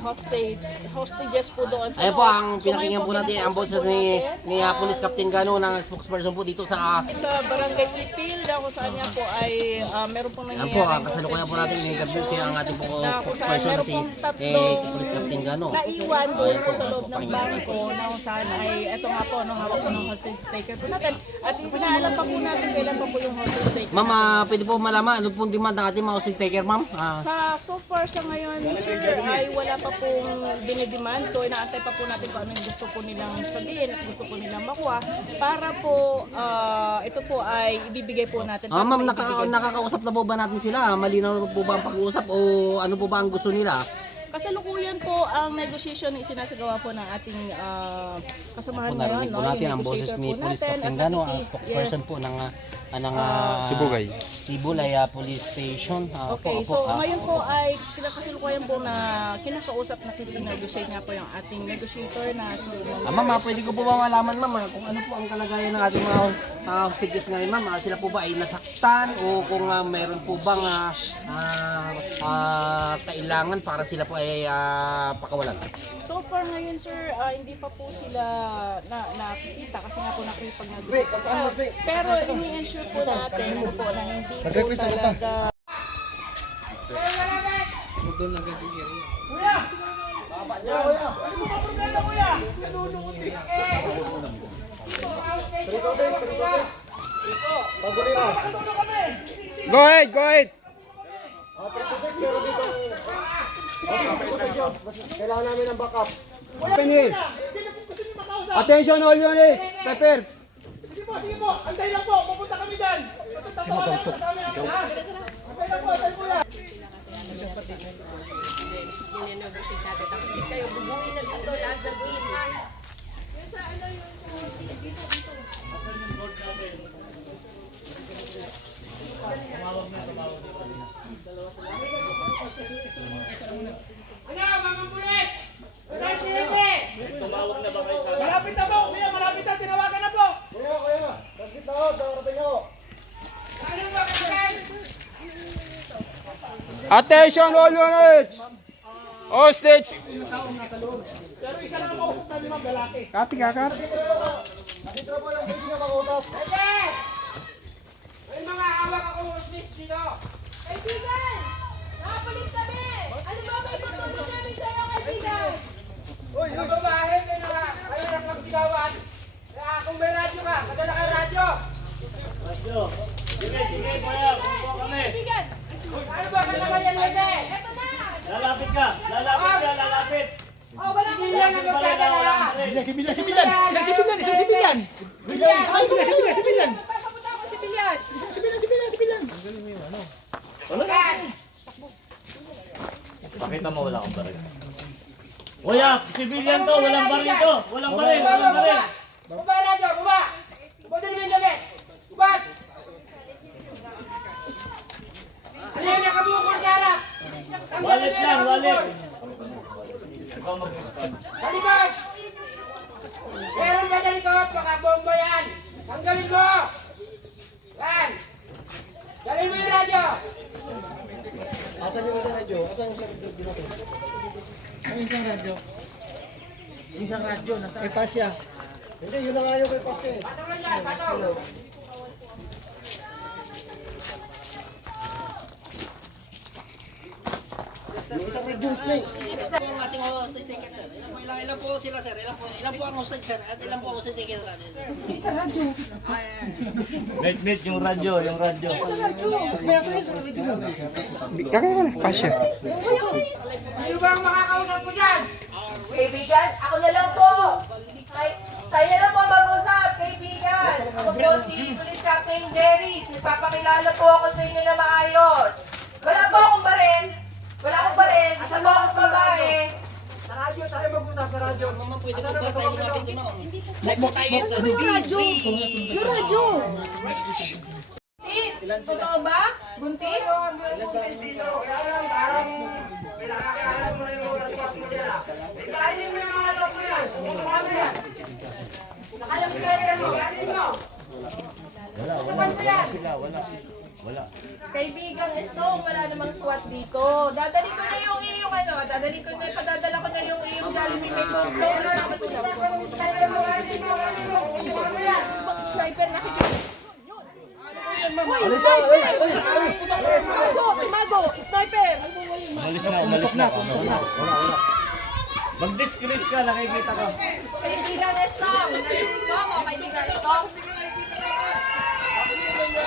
hostages po doon sa Ayan po ang pinakinggan po natin ang boses ni Police Police Captain Gano ng spokesperson po dito sa Barangay Ipil na kung saan niya po ay meron pong Ayan nangyayari. po, kasalukuyan po natin interview siya ang ating po spokesperson na si Police Captain Gano. Naiwan doon po sa loob ng bangko na kung saan ay ito nga po nung hawak po ng hostage taker po natin. At pinaalam pa po natin kailan pa po yung hostage taker. Ma'am, pwede po malaman ano pong demand ng ating mga hostage taker, ma'am? So far sa ngayon, sir, ay wala pa pong dinidemand. So inaantay pa po natin kung ano yung gusto po nilang sabihin at gusto po nilang makuha para po ito po ay ibibigay po natin. Ma'am, nakakausap na po ba natin sila? Malinaw na po ba ang pag-uusap o ano po ba ang gusto nila? Kasalukuyan po ang negotiation na isinasagawa po ng ating kasamahan ngayon. Po natin ang boses ni Police Captain Gano, ang spokesperson po ng Sibulay Police Station. Okay, so ngayon po ay kinakasalukuyan po na kinakausap na negotiate nga po yung ating negotiator na si Ma'am, pwede ko po ba malaman, ma'am, kung ano po ang kalagayan ng ating mga hostages ngayon, ma'am? Sila po ba ay nasaktan o kung meron po bang kailangan para sila po ay pakawalan? So far ngayon, sir, hindi pa po sila nakikita kasi nga po nakipag-negotiate. Pero ini-ensure po natin ano po, na hindi po talaga. Go ahead, go ahead. Kailangan namin ng backup. Attention all units. Prepare. Sige po, antay lang po. Pupunta kami dyan. Antay lang po, antay po yan. Ninenegotiate natin. Tapos kayo, bubuin na dito lahat sa buwis. Ano, mga pulit! Saan si Hepe? Tumawag na ba kayo sa... Malapit na po, kuya, malapit na. Tinawagan na po. Kuya. Bakit na ako, darating ako. Ano ba, kapatid? Attention all units. Hostage. Pero isa lang ako usap namin mag-lalaki. Copy ka, copy. Nakita po yung pwede na mag-usap. Hepe! May mga hawak ako hostage dito. Kaibigan! Nakapulis kami! Ano ba may tutulong namin sa'yo, kaibigan? Uy, yung babae, kayo na magsigawan. Kaya kung may radyo ka, kadala ka radyo. Radyo. Sige, kuya. Kupo kami. Kaibigan! Ano ba kalagayan, Hepe? Eto na! Lalapit ka. Lalapit. Oh, wala ko Sibilan ang magdadala. Sibilan. Sibilan. Papapunta ako si Pilyan! Pakita mo wala akong baril. Kuya, civilian to, walang baril to. Walang baril. Baba radyo, baba. Baba din yung damit. Baba. Ano yung nakabukol ka na? Wallet lang, wallet. Talikod! Meron ka talikod, baka bomba yan. Tanggalin mo! Yan! Dalhin mo yung radyo! Asan yung isang radyo? Asan yung isang radyo natin? Ano yung isang radyo? Yung isang radyo, nasa... Kay Pasya. Hindi, yun na nga yung kay Pasya eh. Patong lang yan, patong! Yung isang radyo, play. Ang ating hostage taker, sir. Ilan po sila, sir? Ilan po ang hostage, sir? At ilan po ang hostage taker natin? Mate, yung radyo. Kakaya ka na, Pasya. Sino ba ang makakausap ko dyan? Kaibigan, ako na lang po! Tayo na lang po mag-usap, kaibigan! Ako po si Police Captain Jerry. Nagpapakilala po ako sa inyo na maayos. Wala po akong baril. Isa po akong babae. Sa radyo, tayo mag-usap sa radyo. Mama, pwede po ba tayo lumapit din ako? Live po tayo sa Yung radyo! Buntis! Totoo ba? Buntis? Kainin mo yung mga asap mo yan. Ano yan? Nakalamit ka yan mo. Kainin mo. Tapan mo yan. Wala. Kaibigang Estong, wala namang SWAT dito. Dadali ko na yung iyong padadala ko na yung iyong Jollibee may coke. Sniper nakikita. Uy, sniper! Tumago! Sniper! Umalis na. Mag-discreet ka, nakikita ko. Kaibigan Estong, narinig mo ako, kaibigan Estong.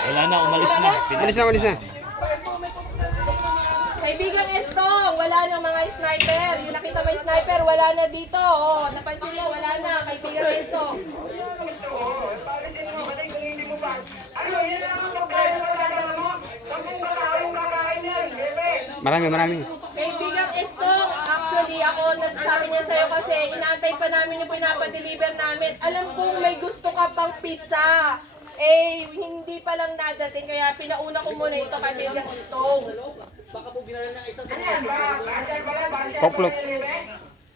Wala na, umalis na. Malis na. Kaibigan Estong, wala nang mga sniper. Yung nakita mo yung sniper, wala na dito. Oh, napansin mo, wala na. Kaibigan Estong. Marami. Kaibigan Estong, actually ako nagsabi niya sa'yo kasi inaantay pa namin yung pinapadeliver namin. Alam kong may gusto ka pang pizza. Eh, hindi pa lang nadating kaya pinauna ko muna ito kaibigan Estong. Koklok.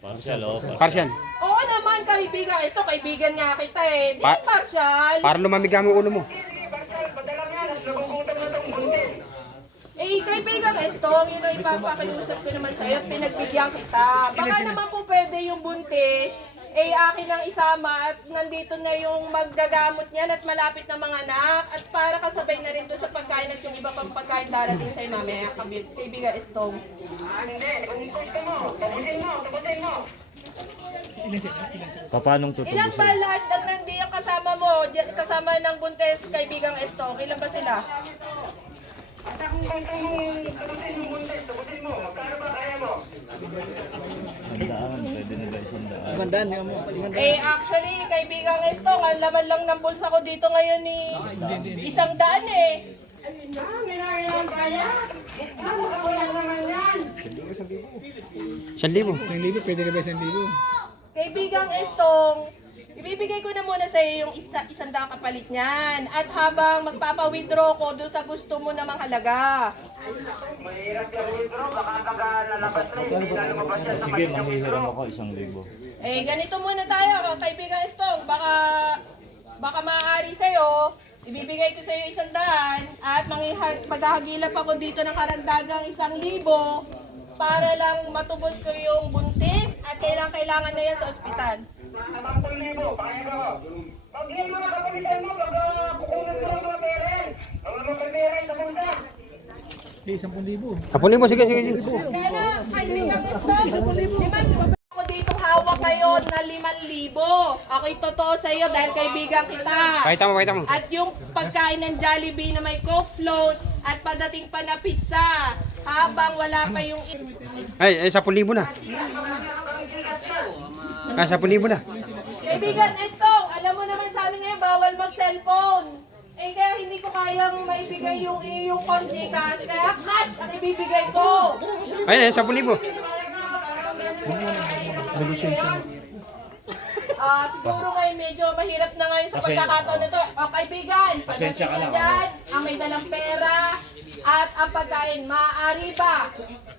Partial, oh. Partial. Oo naman kaibigan Estong, kaibigan nga kita eh. Di partial. Para lumamig ang ulo mo. Eh, kaibigan Estong, yun ang ipapakiusap ko naman sa'yo at pinagbigyan kita. Baka naman po pwede yung buntis, eh akin ang isama at nandito na yung maggagamot niyan at malapit na mga anak at para kasabay na rin doon sa pagkain at yung iba pang pagkain darating sa'yo mamaya, kaibigan Estong. Paanong Ilan ba tutubusin? lahat ng nandiyan kasama mo, kasama ng buntis, kaibigang Estong? Ilan ba sila? Sandaan, pwede na guys, sandaan. Mandaan, yung mo. Eh, actually, kaibigang Estong, ang laman lang ng bulsa ko dito ngayon ni 100 eh. 1,000. 1,000, pwede na ba 1,000? Kaibigang Estong, ibibigay ko na muna sa iyo yung 100 kapalit niyan. At habang magpapa-withdraw ko doon sa gusto mo namang halaga. Sige, manghihiram ako 1,000. Eh, ganito muna tayo, kaibigang Estong. Baka maaari sa'yo, ibibigay ko sa'yo 100 at maghahagilap ako dito ng karagdagang 1,000 para lang matubos ko yung buntis at kailangan na yan sa ospital. Eh, 10,000. 10,000, sige. Kaya na, kaibigang Estong, 5,000 ako dito hawak ngayon na 5,000. Ako'y totoo sa iyo dahil kaibigan kita. Pakita mo. At yung pagkain ng Jollibee na may Coke float at padating pa na pizza habang wala pa yung... Ay, 10,000 na. 10,000 na. Kaibigan Estong, alam mo naman sa amin ngayon bawal mag-cellphone. Eh kaya hindi ko kayang maibigay yung iyong konti cash. Kaya cash ang ibibigay ko. Ayun, 10,000. Siguro ngayon medyo mahirap na ngayon sa pagkakataon na to. O kaibigan, Pasensya ka pagdating na, dyan, ang may dalang pera at ang pagkain, maaari ba?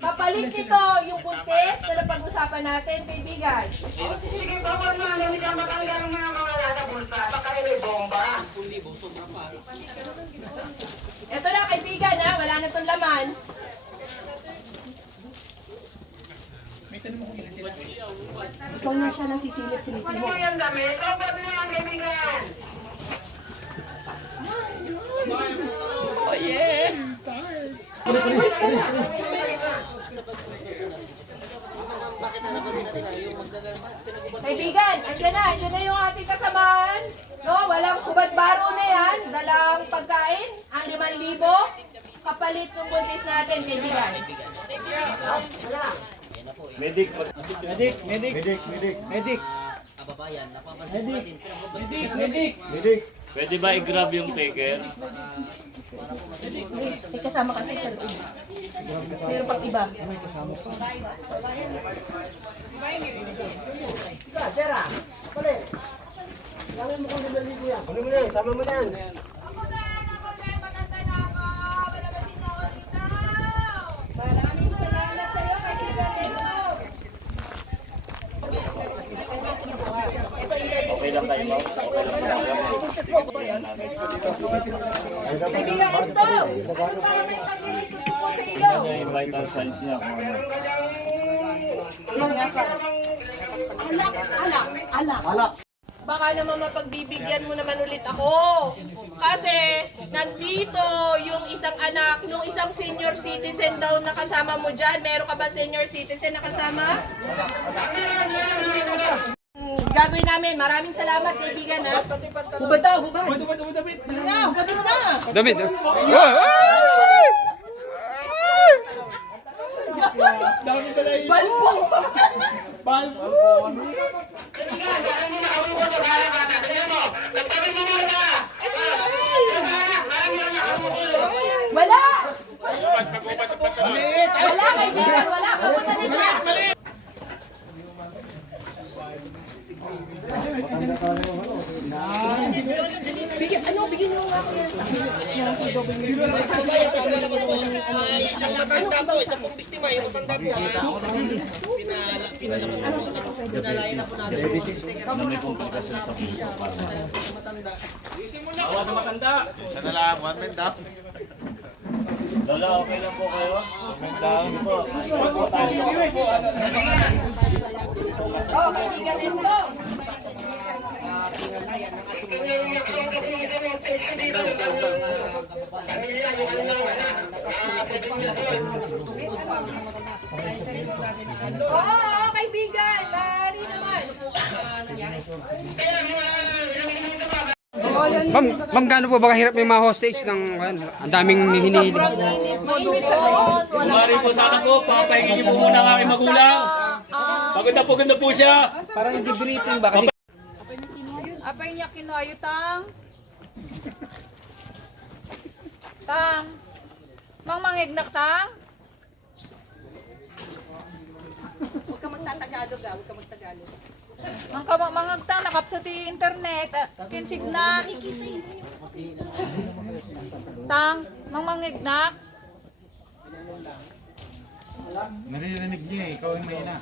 Kapalit nito yung buntis na napag-usapan natin, kaibigan. Ito na kaibigan ha, wala na itong laman. Ikaw na siya nasisilip-silipin mo. Kaibigan, andyan na yung ating kasamaan. No, walang kubad-baro na yan. Dalang pagkain, ang 5,000. Kapalit ng buntis natin, kaibigan. Medic. Pwede ba i-grab yung taker? May kasama kasi sa loob. Pero pag iba. Maraming salamat sa iyo, kaibigan Nemo. Ito interview. Okay lang kayo, ma'am? Kaibigan Estong, Challenge niya kung ano. Alak. Baka naman mapagbibigyan mo naman ulit ako. Kasi nandito yung isang anak nung isang senior citizen daw na kasama mo dyan. Meron ka ba senior citizen na kasama? Gagawin namin. Maraming salamat, kaibigan, ha? Hubad daw, hubad. Hubad na, hubad mo na. Damit. Dami pala yun. Balbo! Wala! Wala, kaibigan, wala. Papunta na siya. Bigyan nyo nga ako yan sa akin. Isang matanda po, isang pong biktima, yung matanda po. Pinalayan na po natin. Awa sa matanda. Isa na lang, 1 man down. Lola, okay lang po kayo? Oh, kaibigan, let's go! Oo, kaibigan! Bari naman! Ma'am, gaano po ba kahirap yung mga hostage ng, ang daming hinihiling? Kumari po sana po, papahingin niyo po muna ang aking magulang. Pagod na po siya. Parang debriefing ba? Kasi Apay niya kinayo, Tang. Tang. Mang mangignak, Tang. Huwag ka magtatagalog, huwag ka magtagalog. Mang mangagtang nakapsa ti internet. Kinsignan. Tang, mang mangignak. Naririnig niya eh, ikaw yung may ina.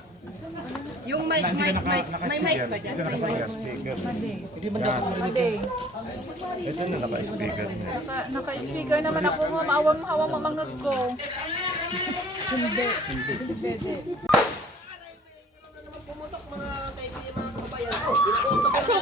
Yung mic ba dyan? Ade. Ito na naka-speaker. Naka-speaker naman ako nga maawam-hawa mamangag ko. Hindi. Kasi,